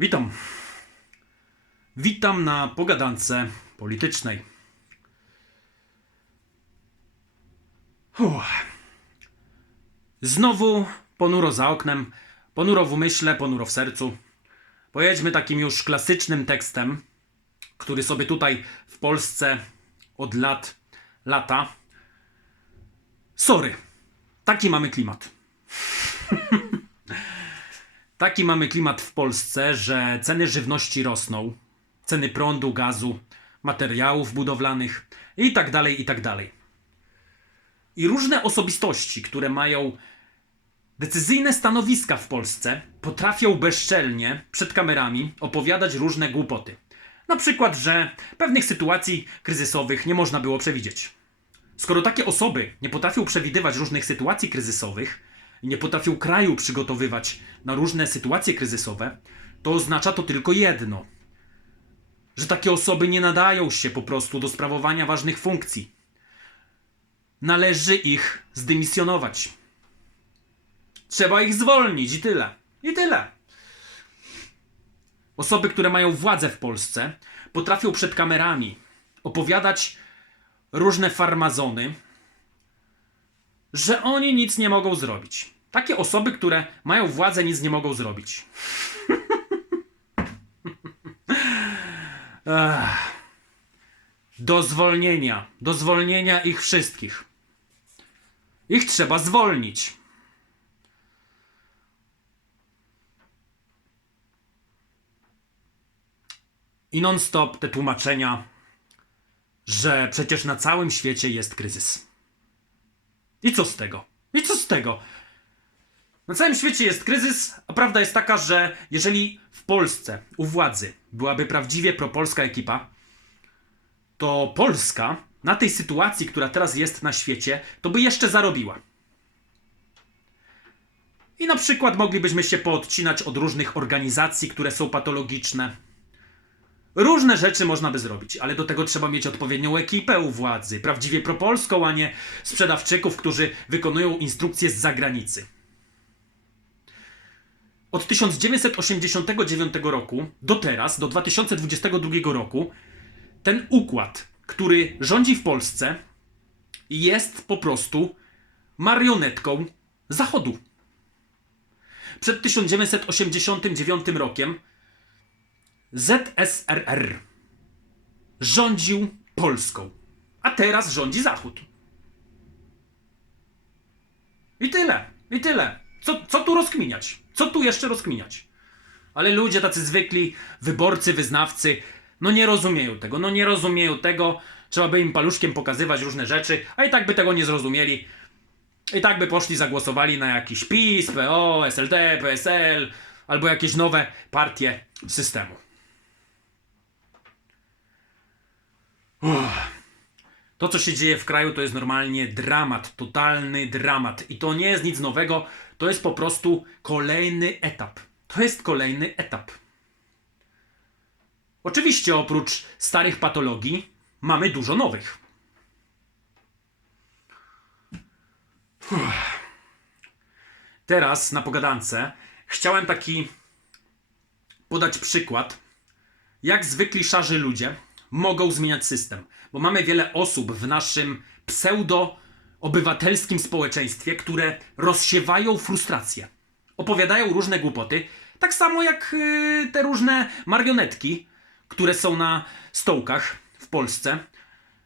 Witam. Witam na pogadance politycznej. Uff. Znowu ponuro za oknem, ponuro w umyśle, ponuro w sercu. Pojedźmy takim już klasycznym tekstem, który sobie tutaj w Polsce od lat lata. Sorry, taki mamy klimat. Taki mamy klimat w Polsce, że ceny żywności rosną, ceny prądu, gazu, materiałów budowlanych i tak dalej, i tak dalej. I różne osobistości, które mają decyzyjne stanowiska w Polsce, potrafią bezczelnie przed kamerami opowiadać różne głupoty. Na przykład, że pewnych sytuacji kryzysowych nie można było przewidzieć. Skoro takie osoby nie potrafią przewidywać różnych sytuacji kryzysowych nie potrafią kraju przygotowywać na różne sytuacje kryzysowe, to oznacza to tylko jedno: że takie osoby nie nadają się po prostu do sprawowania ważnych funkcji. Należy ich zdymisjonować. Trzeba ich zwolnić i tyle. I tyle. Osoby, które mają władzę w Polsce, potrafią przed kamerami opowiadać różne farmazony, że oni nic nie mogą zrobić. Takie osoby, które mają władzę, nic nie mogą zrobić. Do zwolnienia. Do zwolnienia ich wszystkich. Ich trzeba zwolnić. I non-stop te tłumaczenia, że przecież na całym świecie jest kryzys. I co z tego? I co z tego? Na całym świecie jest kryzys, a prawda jest taka, że jeżeli w Polsce u władzy byłaby prawdziwie propolska ekipa, to Polska na tej sytuacji, która teraz jest na świecie, to by jeszcze zarobiła. I na przykład moglibyśmy się poodcinać od różnych organizacji, które są patologiczne. Różne rzeczy można by zrobić, ale do tego trzeba mieć odpowiednią ekipę u władzy, prawdziwie propolską, a nie sprzedawczyków, którzy wykonują instrukcje z zagranicy. Od 1989 roku do teraz, do 2022 roku, ten układ, który rządzi w Polsce, jest po prostu marionetką Zachodu. Przed 1989 rokiem ZSRR rządził Polską, a teraz rządzi Zachód. I tyle, i tyle. Co, co tu rozkminiać? Co tu jeszcze rozkminiać? Ale ludzie tacy zwykli, wyborcy, wyznawcy, no nie rozumieją tego, no nie rozumieją tego. Trzeba by im paluszkiem pokazywać różne rzeczy, a i tak by tego nie zrozumieli. I tak by poszli, zagłosowali na jakiś PiS, PO, SLD, PSL albo jakieś nowe partie systemu. Uff. To, co się dzieje w kraju, to jest normalnie dramat, totalny dramat. I to nie jest nic nowego, to jest po prostu kolejny etap. To jest kolejny etap. Oczywiście, oprócz starych patologii, mamy dużo nowych. Uff. Teraz na pogadance chciałem taki podać przykład, jak zwykli szarzy ludzie mogą zmieniać system. Bo mamy wiele osób w naszym pseudo-obywatelskim społeczeństwie, które rozsiewają frustrację. Opowiadają różne głupoty, tak samo jak yy, te różne marionetki, które są na stołkach w Polsce.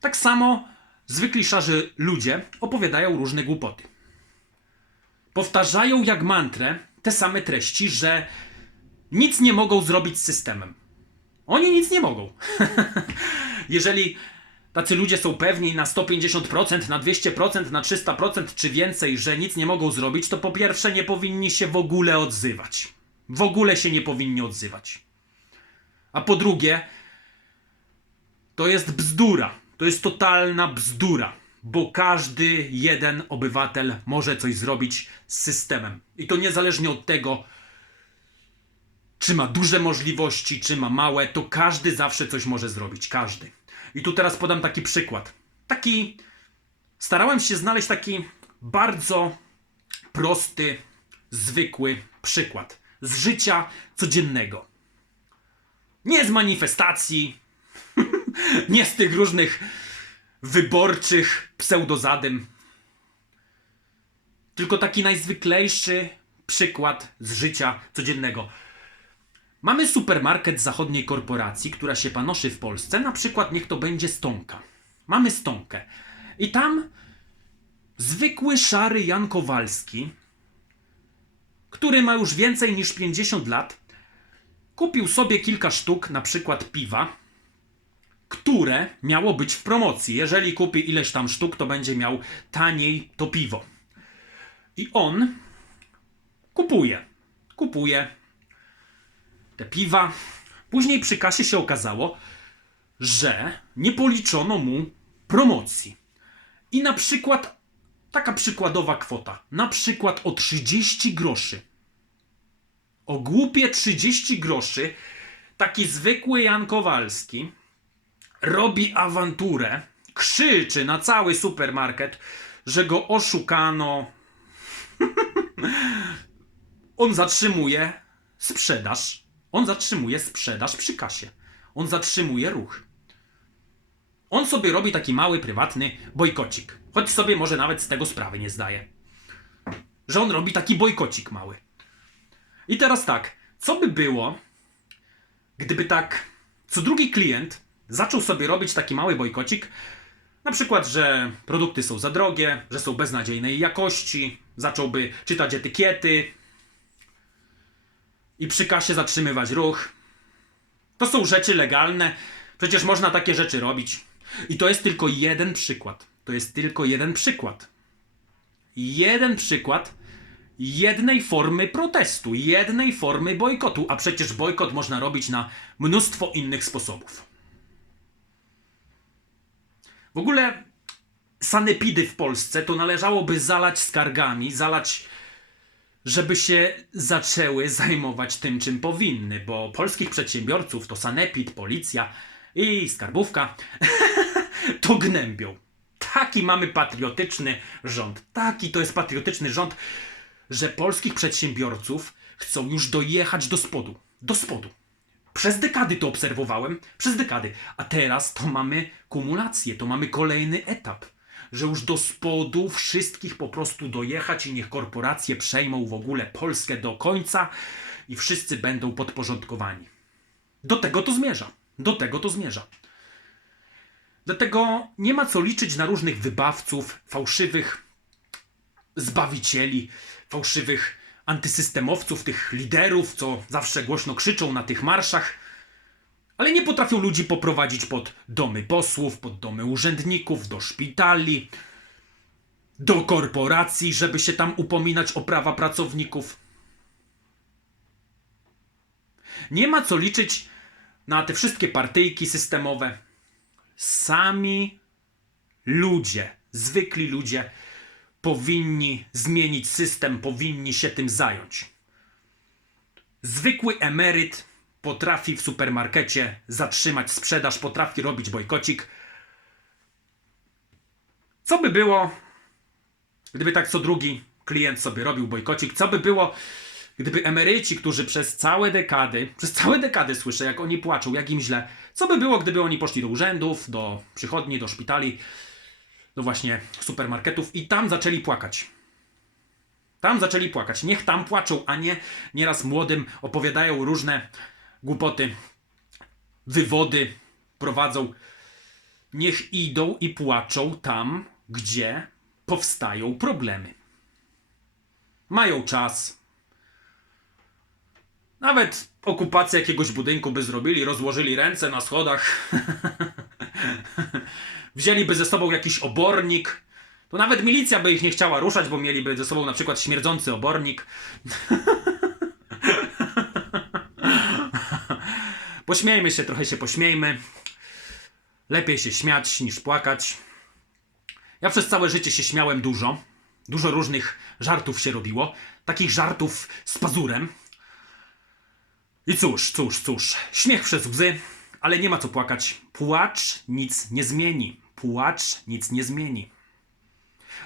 Tak samo zwykli szarzy ludzie opowiadają różne głupoty. Powtarzają jak mantrę te same treści, że nic nie mogą zrobić z systemem. Oni nic nie mogą. Jeżeli tacy ludzie są pewni na 150%, na 200%, na 300% czy więcej, że nic nie mogą zrobić, to po pierwsze nie powinni się w ogóle odzywać. W ogóle się nie powinni odzywać. A po drugie, to jest bzdura. To jest totalna bzdura. Bo każdy jeden obywatel może coś zrobić z systemem. I to niezależnie od tego, czy ma duże możliwości, czy ma małe, to każdy zawsze coś może zrobić. Każdy. I tu teraz podam taki przykład. Taki. Starałem się znaleźć taki bardzo prosty, zwykły przykład z życia codziennego. Nie z manifestacji, nie z tych różnych wyborczych pseudozadym. Tylko taki najzwyklejszy przykład z życia codziennego. Mamy supermarket zachodniej korporacji, która się panoszy w Polsce, na przykład niech to będzie Stonka. Mamy Stonkę. I tam zwykły szary Jan Kowalski, który ma już więcej niż 50 lat, kupił sobie kilka sztuk, na przykład piwa, które miało być w promocji. Jeżeli kupi ileś tam sztuk, to będzie miał taniej to piwo. I on kupuje. Kupuje te piwa. Później przy kasie się okazało, że nie policzono mu promocji. I na przykład taka przykładowa kwota, na przykład o 30 groszy. O głupie 30 groszy taki zwykły Jan Kowalski robi awanturę, krzyczy na cały supermarket, że go oszukano. On zatrzymuje sprzedaż. On zatrzymuje sprzedaż przy kasie. On zatrzymuje ruch. On sobie robi taki mały, prywatny bojkocik. Choć sobie może nawet z tego sprawy nie zdaje. Że on robi taki bojkocik mały. I teraz tak, co by było, gdyby tak co drugi klient zaczął sobie robić taki mały bojkocik, na przykład, że produkty są za drogie, że są beznadziejnej jakości, zacząłby czytać etykiety i przy kasie zatrzymywać ruch. To są rzeczy legalne, przecież można takie rzeczy robić. I to jest tylko jeden przykład. To jest tylko jeden przykład. Jeden przykład jednej formy protestu, jednej formy bojkotu, a przecież bojkot można robić na mnóstwo innych sposobów. W ogóle sanepidy w Polsce to należałoby zalać skargami, zalać, żeby się zaczęły zajmować tym, czym powinny, bo polskich przedsiębiorców to sanepid, policja i skarbówka to gnębią. Taki mamy patriotyczny rząd. Taki to jest patriotyczny rząd, że polskich przedsiębiorców chcą już dojechać do spodu. Do spodu. Przez dekady to obserwowałem, przez dekady. A teraz to mamy kumulację, to mamy kolejny etap. Że już do spodu wszystkich po prostu dojechać i niech korporacje przejmą w ogóle Polskę do końca i wszyscy będą podporządkowani. Do tego to zmierza. Do tego to zmierza. Dlatego nie ma co liczyć na różnych wybawców, fałszywych zbawicieli, fałszywych antysystemowców, tych liderów, co zawsze głośno krzyczą na tych marszach, ale nie potrafią ludzi poprowadzić pod domy posłów, pod domy urzędników, do szpitali, do korporacji, żeby się tam upominać o prawa pracowników. Nie ma co liczyć na te wszystkie partyjki systemowe. Sami ludzie, zwykli ludzie, powinni zmienić system, powinni się tym zająć. Zwykły emeryt potrafi w supermarkecie zatrzymać sprzedaż, potrafi robić bojkocik. Co by było, gdyby tak co drugi klient sobie robił bojkocik? Co by było, gdyby emeryci, którzy przez całe dekady, przez całe dekady słyszę, jak oni płaczą, jak im źle, co by było, gdyby oni poszli do urzędów, do przychodni, do szpitali, do właśnie supermarketów i tam zaczęli płakać. Tam zaczęli płakać. Niech tam płaczą, a nie nieraz młodym opowiadają różne głupoty, wywody prowadzą. Niech idą i płaczą tam, gdzie powstają problemy. Mają czas. Nawet okupację jakiegoś budynku by zrobili, rozłożyli ręce na schodach. wzięliby ze sobą jakiś obornik, to nawet milicja by ich nie chciała ruszać, bo mieliby ze sobą na przykład śmierdzący obornik. Pośmiejmy się, trochę się pośmiejmy. Lepiej się śmiać niż płakać. Ja przez całe życie się śmiałem dużo. Dużo różnych żartów się robiło. Takich żartów z pazurem. I cóż, cóż, cóż. Śmiech przez łzy, ale nie ma co płakać. Płacz nic nie zmieni. Płacz nic nie zmieni.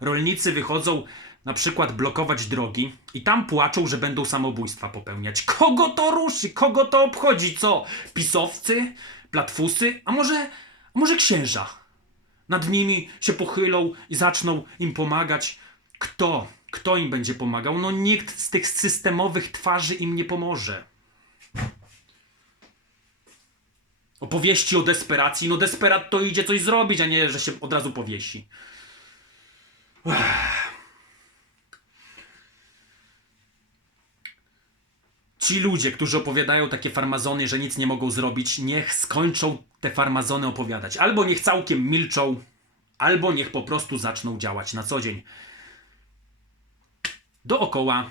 Rolnicy wychodzą na przykład blokować drogi i tam płaczą, że będą samobójstwa popełniać. Kogo to ruszy? Kogo to obchodzi? Co? Pisowcy? Platfusy? A może, a może księża? Nad nimi się pochylą i zaczną im pomagać. Kto? Kto im będzie pomagał? No nikt z tych systemowych twarzy im nie pomoże. Opowieści o desperacji. No desperat to idzie coś zrobić, a nie, że się od razu powiesi. Ci ludzie, którzy opowiadają takie farmazony, że nic nie mogą zrobić, niech skończą te farmazony opowiadać. Albo niech całkiem milczą, albo niech po prostu zaczną działać na co dzień. Dookoła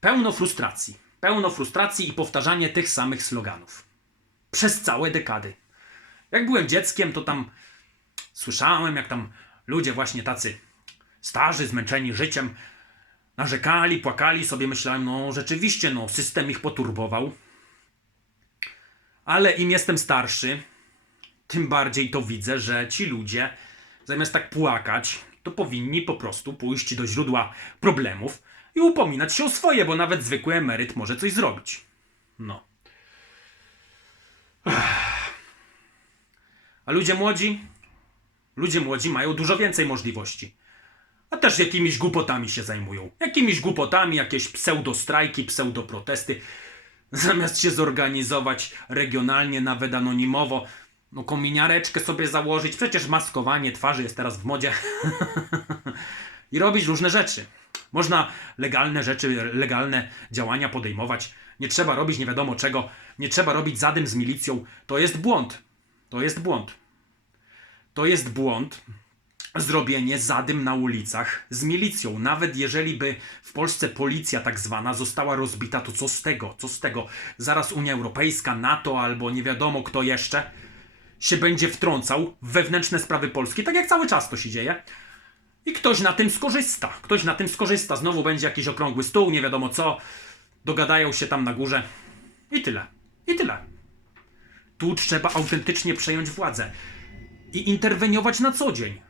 pełno frustracji. Pełno frustracji i powtarzanie tych samych sloganów. Przez całe dekady. Jak byłem dzieckiem, to tam słyszałem, jak tam ludzie właśnie tacy starzy, zmęczeni życiem, narzekali, płakali, sobie myślałem, no rzeczywiście, no system ich poturbował. Ale im jestem starszy, tym bardziej to widzę, że ci ludzie, zamiast tak płakać, to powinni po prostu pójść do źródła problemów i upominać się o swoje, bo nawet zwykły emeryt może coś zrobić. No. A ludzie młodzi? Ludzie młodzi mają dużo więcej możliwości. A też jakimiś głupotami się zajmują. Jakimiś głupotami, jakieś pseudostrajki, pseudoprotesty. Zamiast się zorganizować regionalnie, nawet anonimowo, no kominiareczkę sobie założyć, przecież maskowanie twarzy jest teraz w modzie. I robić różne rzeczy. Można legalne rzeczy, legalne działania podejmować. Nie trzeba robić nie wiadomo czego. Nie trzeba robić zadym z milicją. To jest błąd. To jest błąd. To jest błąd zrobienie zadym na ulicach z milicją. Nawet jeżeli by w Polsce policja tak zwana została rozbita, to co z tego? Co z tego? Zaraz Unia Europejska, NATO albo nie wiadomo kto jeszcze się będzie wtrącał w wewnętrzne sprawy Polski, tak jak cały czas to się dzieje. I ktoś na tym skorzysta. Ktoś na tym skorzysta. Znowu będzie jakiś okrągły stół, nie wiadomo co. Dogadają się tam na górze. I tyle. I tyle. Tu trzeba autentycznie przejąć władzę i interweniować na co dzień.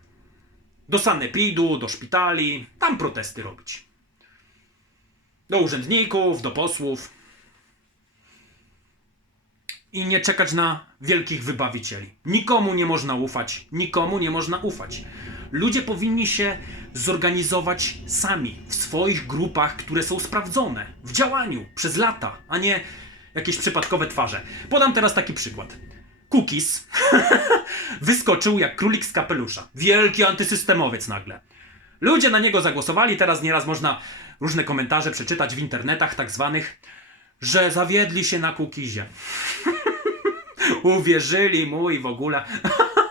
Do sanepidu, do szpitali, tam protesty robić. Do urzędników, do posłów. I nie czekać na wielkich wybawicieli. Nikomu nie można ufać, nikomu nie można ufać. Ludzie powinni się zorganizować sami, w swoich grupach, które są sprawdzone, w działaniu, przez lata, a nie jakieś przypadkowe twarze. Podam teraz taki przykład. Cookies wyskoczył jak królik z kapelusza. Wielki antysystemowiec nagle. Ludzie na niego zagłosowali, teraz nieraz można różne komentarze przeczytać w internetach tak zwanych, że zawiedli się na cookizie. Uwierzyli mu i w ogóle.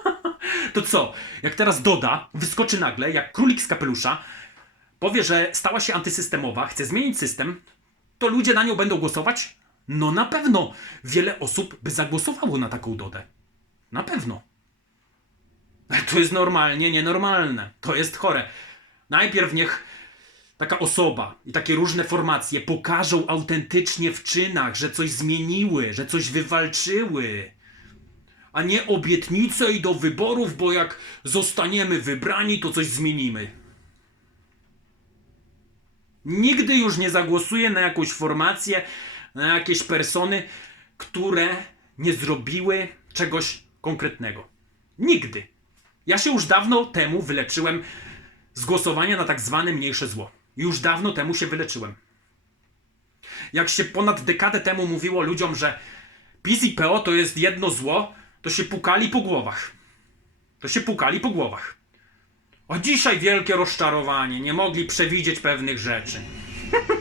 to co, jak teraz Doda wyskoczy nagle jak królik z kapelusza, powie, że stała się antysystemowa, chce zmienić system, to ludzie na nią będą głosować? No na pewno wiele osób by zagłosowało na taką Dodę. Na pewno. To jest normalnie nienormalne. To jest chore. Najpierw niech taka osoba i takie różne formacje pokażą autentycznie w czynach, że coś zmieniły, że coś wywalczyły. A nie obietnice i do wyborów, bo jak zostaniemy wybrani, to coś zmienimy. Nigdy już nie zagłosuję na jakąś formację, na jakieś persony, które nie zrobiły czegoś konkretnego. Nigdy. Ja się już dawno temu wyleczyłem z głosowania na tak zwane mniejsze zło. Już dawno temu się wyleczyłem. Jak się ponad dekadę temu mówiło ludziom, że PiS i PO to jest jedno zło, to się pukali po głowach. To się pukali po głowach. A dzisiaj wielkie rozczarowanie, nie mogli przewidzieć pewnych rzeczy.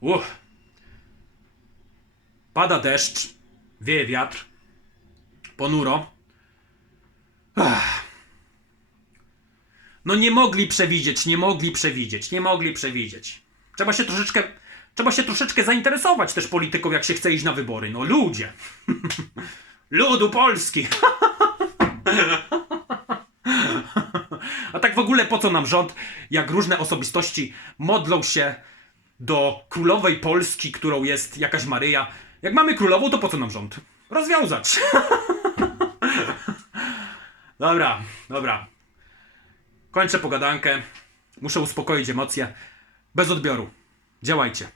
Uff. Pada deszcz, wieje wiatr, ponuro. No nie mogli przewidzieć, nie mogli przewidzieć, nie mogli przewidzieć. Trzeba się troszeczkę, trzeba się troszeczkę zainteresować też polityką, jak się chce iść na wybory. No ludzie. Ludu Polski. A tak w ogóle po co nam rząd, jak różne osobistości modlą się do królowej Polski, którą jest jakaś Maryja. Jak mamy królową, to po co nam rząd? Rozwiązać. dobra, dobra. Kończę pogadankę. Muszę uspokoić emocje. Bez odbioru. Działajcie.